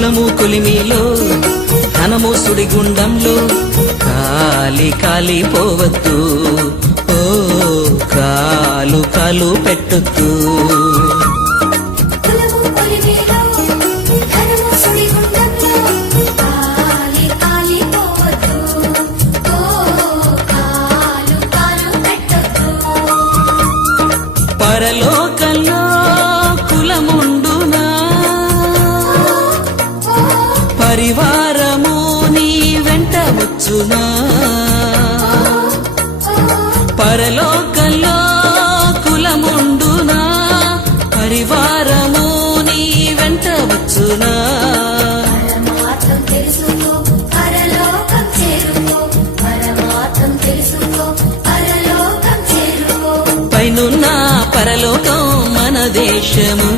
కులము కొలిమిలో ధనము సుడిగుండంలో కాలి కాలిపోవద్దు, ఓ కాలు కాలు పెట్టొద్దు. పరలోకంలో కులముండునా, పరివారము నీ వెంట వచ్చునా. పరలోకంలో కులముండునా, పరివారము నీ వెంట వచ్చునా. పైనున్న పరలోకం మన దేశము,